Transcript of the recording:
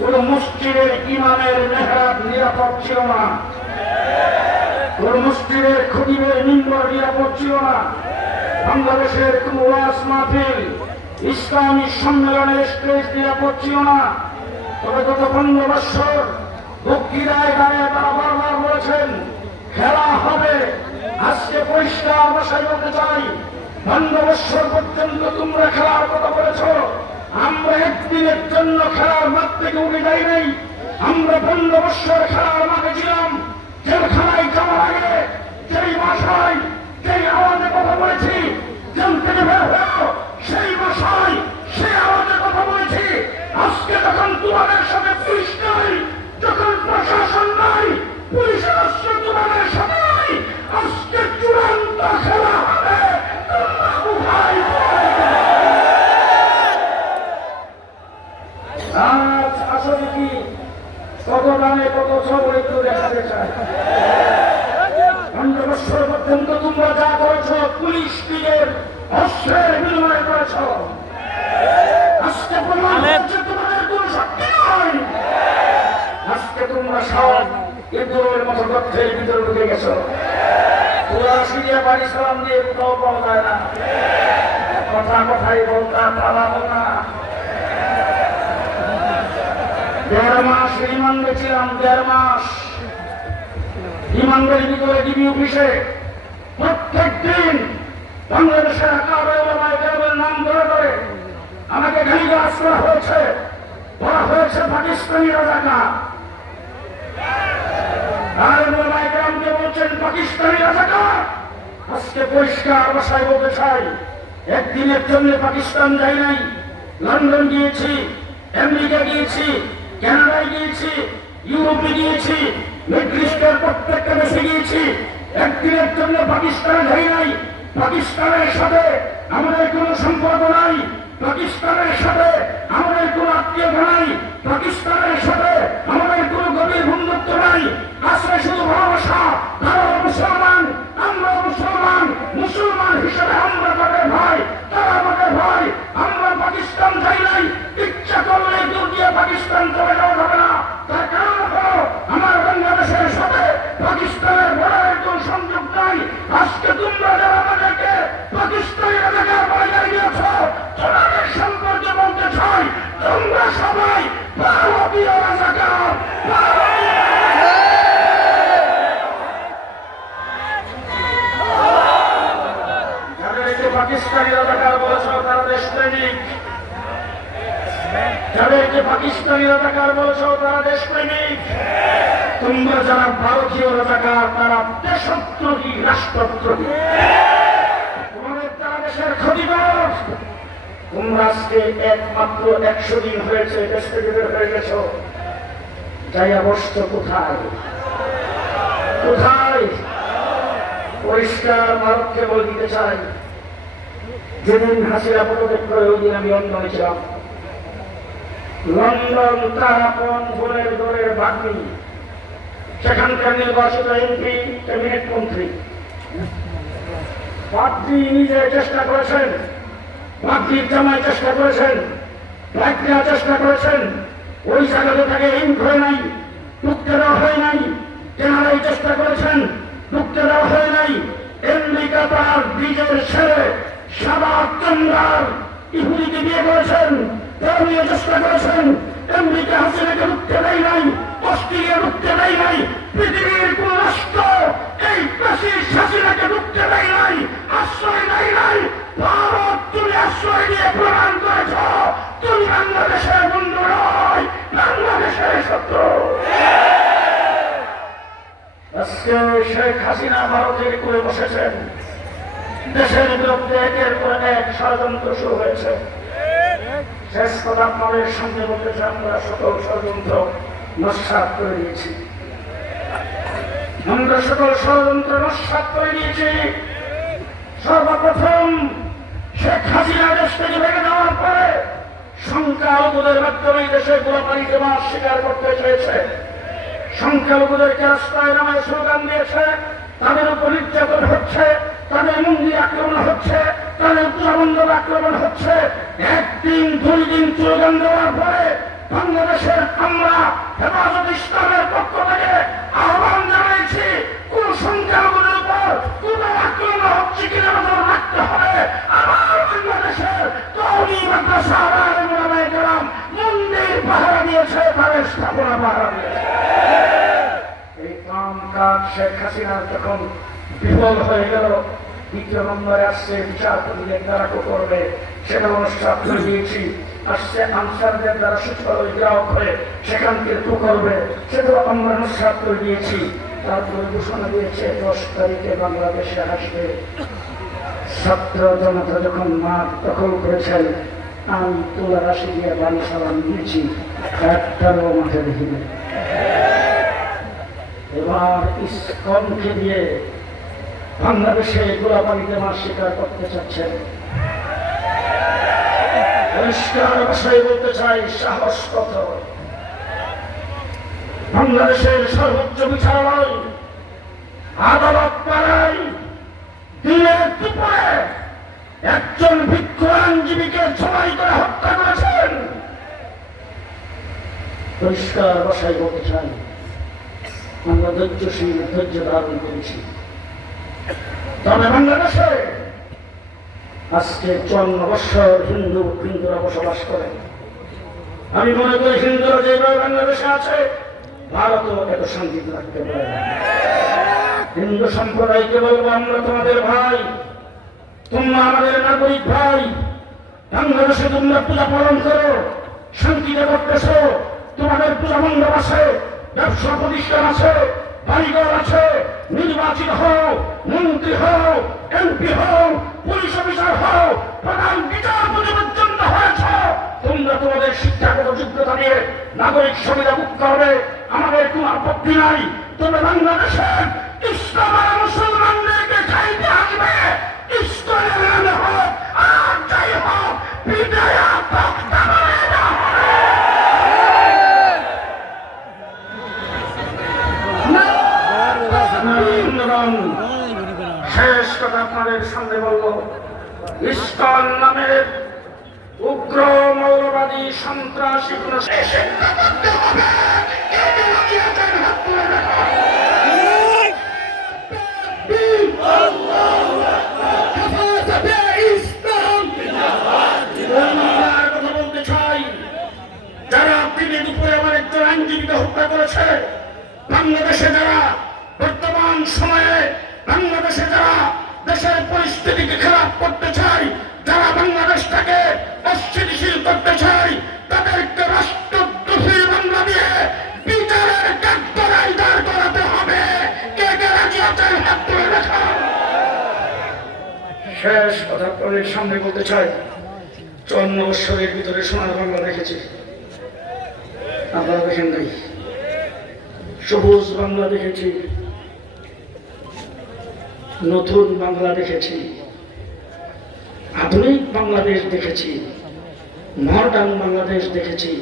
কোন মসজিদের ইমামের মেহরাব নিরাপদ ছিল না, কোন মসজিদের খতিবের মিম্বর নিরাপদ ছিল না, বাংলাদেশের কোন ওয়াজ মাহফিল ইসলামী সম্মেলনের স্টেজ নিরাপদ ছিল না। তবে গত 15 বছর বক্তৃতায় গায়ে তারা বারবার বলেছেন খেলা হবে। আজকে পরিষ্কার ভাষায় বলতে চাই, 15 বছর পর্যন্ত তোমরা খেলার কথা বলেছ, আমরা একদিনের জন্য খেলার মাঠ থেকে উঠে যাই নাই। আমরা 15 বছর খেলার মাঠে ছিলাম। জেলখানায় যাওয়ার আগে যেই ভাষায় যেই আওয়াজে কথা বলেছি, জেল থেকে বের হয়েও সেই ভাষায় সেই আওয়াজে কথা বলেছি। আজকে যখন তোমাদের সাথে পুলিশ নাই, যখন প্রশাসন নাই, পুলিশের অস্ত্র তোমাদের সাথে নাই, আজকে চূড়ান্ত খেলা হবে। তোমরা উভয় আজ আসলে কি কত দামে কত ছবল একটু দেখাতে চায়। 15 বছর পর্যন্ত তোমরা যা করেছ পুলিশ দিকের অস্ত্রের বিনিময় করেছ। আজকে প্রমাণ হচ্ছে তোমাদের কোন শক্তি নয়। আজকে তোমরা সব ইঁদুরের মতো গর্তের ভিতরে ঢুকে গেছ। তোরা সিরিয়া বাড়ি সালাম দিয়ে কোথাও পাওয়া যায় না, কথা কথাই বলতা পালাবো না। 1.5 মাস রিমান্ডে ছিলাম, 1.5 মাস রিমান্ডের ভিতরে ডিবি অফিসে প্রত্যেক দিন বাংলাদেশের আকাবের নাম ধরে ধরে আমাকে গালিগালাজ করা হয়েছে, বলা হয়েছে পাকিস্তানি রাজাকার। আর ওলামায়ে-কেরামকে বলছেন পাকিস্তানি রাজাকার। আজকে পরিষ্কার ভাষায় বলতে চাই, একদিনের জন্য পাকিস্তান যাই নাই। লন্ডন গিয়েছি, আমেরিকা গিয়েছি, কানাডায় গিয়েছি, ইউরোপে গিয়েছি, মিডল ইস্টের প্রত্যেকটা দেশে গিয়েছি। একদিনের জন্য পাকিস্তানে যাই নাই। পাকিস্তানের সাথে আমাদের কোনো সম্পর্ক নাই, পাকিস্তানের সাথে আমাদের কোনো আত্মীয়তা নাই, পাকিস্তানের সাথে আমাদের কোনো গভীর বন্ধুত্ব নাই। আছে শুধু ভালোবাসা। তারাও মুসলমান, আমরা মুসলমান। মুসলমান হিসেবে আমরা তাদের ভাই, তারা আমাদের ভাই। আমরা পাকিস্তান যাই নাই। ইচ্ছা করলে দূর দিয়ে পাকিস্তান চলে যাওয়া যাবে না। তার কারণ হলো আমার বাংলাদেশের সাথে পাকিস্তানের বর্ডারের কোন সংযোগ নাই। আজকে তোমরা যারা আমাদেরকে পাকিস্তানি রাজাকার বাজারে দিয়েছ, তোমাদের সম্পর্কে বলতে চাই, তোমরা সবাই ভারতীয় রাজাকার। যাদেরকে পাকিস্তানি রাজাকার বলেছ তারা দেশপ্রেমিক, যাদেরকে পাকিস্তানি রাজাকার বলেছ তারা দেশপ্রেমিক। তোমরা যারা ভারতীয় রাজাকার তারা দেশদ্রোহী, রাষ্ট্রদ্রোহী, তোমাদের তারা দেশের ক্ষতিকর। তোমরা আজকে একমাত্র 100 দিন হয়েছে দেশ থেকে বের হয়ে গেছ। যাইয়া বসছো কোথায়? কোথায়? পরিষ্কার ভারতকে বলে দিতে চাই, যেদিন হাসিনা পদত্যাগ করে ওই দিন আমি লন্ডনে ছিলাম। লন্ডন তার আপন বোনের দলের ভাগ্নি, সেখানকার নির্বাচিত এমপি, ক্যাবিনেট মন্ত্রী। পাত্রী নিজে চেষ্টা করেছেন, পাত্রীর জামাই চেষ্টা করেছেন, ভাইরা চেষ্টা করেছেন। ওই জায়গাতে তাকে ইন হয় নাই, ঢুকতে দেওয়া হয় নাই। কেনারাই চেষ্টা করেছেন, ঢুকতে দেওয়া হয় নাই। আমেরিকা তার নিজের ছেলে সাদা চন্দ্রার ইহুদিকে বিয়ে করেছেন, ধর্মীয় চেষ্টা করেছেন। আমেরিকা হাসিনাকে ঢুকতে দেয় নাই, অস্ট্রেলিয়া ঢুকতে দেয় নাই, পৃথিবীর কোন রাষ্ট্র এই প্রেসিডেন্ট হাসিনাকে ঢুকতে দেয় নাই, আশ্রয় দেয় নাই। ভারত তুমি আশ্রয় দিয়ে প্রমাণ করেছ তুমি বাংলাদেশের বন্ধু নয়, বাংলাদেশের শত্রু। আজকে শেখ হাসিনা ভারতের করে বসেছেন। দেশের বিরুদ্ধে একের পর এক ষড়যন্ত্র শুরু হয়েছে। শেষ কথা আপনাদের সামনে বলতে চাই, আমরা সকল ষড়যন্ত্র নস্যাৎ করে দিয়েছি। আমরা সকল ষড়যন্ত্র নস্যাৎ করে দিয়েছি। সর্বপ্রথম শেখ হাসিনা দেশ থেকে ভেঙে যাওয়ার পরে সংখ্যালঘুদের মাধ্যমে দেশে গোলাপানিতে মাছ স্বীকার করতে চেয়েছে। সংখ্যালঘুদেরকে রাস্তায় নামায় স্লোগান দিয়েছে, তাদের উপর নির্যাতন হচ্ছে, তাদের মন্দির আক্রমণ হচ্ছে, তাদের পূজা মণ্ডপ আক্রমণ হচ্ছে। 1 দিন 2 দিন স্লোগান দেওয়ার পরে বাংলাদেশের আমরা হেফাজত ইসলামের পক্ষ থেকে আহ্বান জানাইছি, কোন সংখ্যালঘুদের উপর কোন আক্রমণ হচ্ছে কিনা নজর রাখতে হবে। আমার বাংলাদেশের কওমি মাদ্রাসা আলেম ওলামায়ে কেরাম মন্দির পাহারা দিয়েছে, তাদের স্থাপনা পাহারা দিয়েছে। এই কাজ শেখ হাসিনা যখন বিফল হয়ে গেল, দ্বিতীয় নম্বরে আসছে বিচারপতিদের দ্বারা করবে, সেটা অনুষ্ঠান করে দিয়েছি। আসছে আনসারদের দ্বারা সুফল গ্রাহক হয়ে সেখান থেকে করবে, সেটাও আমরা অনুষ্ঠান করে দিয়েছি। তারপরে ঘোষণা দিয়েছে 10 তারিখে বাংলাদেশে আসবে। ছাত্র জনতা যখন মাঠ দখল করেছেন, আমি তোলা রাশি দিয়ে বাড়ি সালাম দিয়েছি, একটারও মাঠে দেখিনি। এবার ইসকনকে দিয়ে বাংলাদেশে গোলাবাড়িতে মাছ শিকার করতে চাচ্ছেন। পরিষ্কার ভাষায় বলতে চাই, সাহস কত! বাংলাদেশের সর্বোচ্চ বিচারালয় আদালত পাড়ায় দিনের দুপুরে একজন ভিক্ষু আইনজীবীকে জবাই করে হত্যা করেছেন। পরিষ্কার ভাষায় বলতে চাই, আমরা ধৈর্যশীল, ধৈর্য ধারণ করেছি। তবে বাংলাদেশে আজকে 54 বৎসর হিন্দুরা বসবাস করে। আমি মনে করি হিন্দুরা যেভাবে বাংলাদেশে আছে, ভারতও এত শান্তিতে রাখতে পারে না। হিন্দু সম্প্রদায়কে বলবো, আমরা তোমাদের ভাই, তোমরা আমাদের নাগরিক ভাই। বাংলাদেশে তোমরা পূজা পালন করো, শান্তিতে করতেছ, তোমাদের পূজা মণ্ডপ আছে, ব্যবসা প্রতিষ্ঠান আছে, বাড়িঘর আছে, নির্বাচিত হও, মন্ত্রী হও, এমপি হও, পুলিশ অফিসার হও, প্রধান বিচারপতি পর্যন্ত হয়েছ, তোমরা তোমাদের শিক্ষাগত যোগ্যতা দিয়ে নাগরিক সুবিধা ভোগ করবে, আমাদের কোন আপত্তি নাই। তবে বাংলাদেশের ইসলাম আর মুসলমানদেরকে খাইতে আসবে, ইসলামের নামে হোক আর যাই হোক, বিদায়া তক্তা বানিয়ে দেওয়া হবে। শেষ কথা আপনাদের সামনে বলবো, ইসকন নামের উগ্র মৌলবাদী সন্ত্রাসী কোন কথা বলতে চাই, যারা দিনে দুপুরে আমার একজন আইনজীবীকে হত্যা করেছে, বাংলাদেশে যারা বর্তমান সময়ে বাংলাদেশে যারা দেশের পরিস্থিতিকে খারাপ করতে চায়, যারা বাংলাদেশটাকে অস্থিতিশীল করতে চায়, তাদেরকে রাষ্ট্রদ্রোহী মামলা দিয়ে বিচারের কাঠগড়ায় দাঁড় করাতে হবে। কে কে রাজি আছেন হাত তুলে দেখান। শেষ কথা আপনাদের সামনে বলতে চাই, 54 বৎসরের ভিতরে সোনার বাংলা দেখেছি, আপনারা দেখেন নাই। সবুজ বাংলা দেখেছি, নতুন বাংলা দেখেছি, আধুনিক বাংলাদেশ দেখেছি, মডার্ন বাংলাদেশ দেখেছি।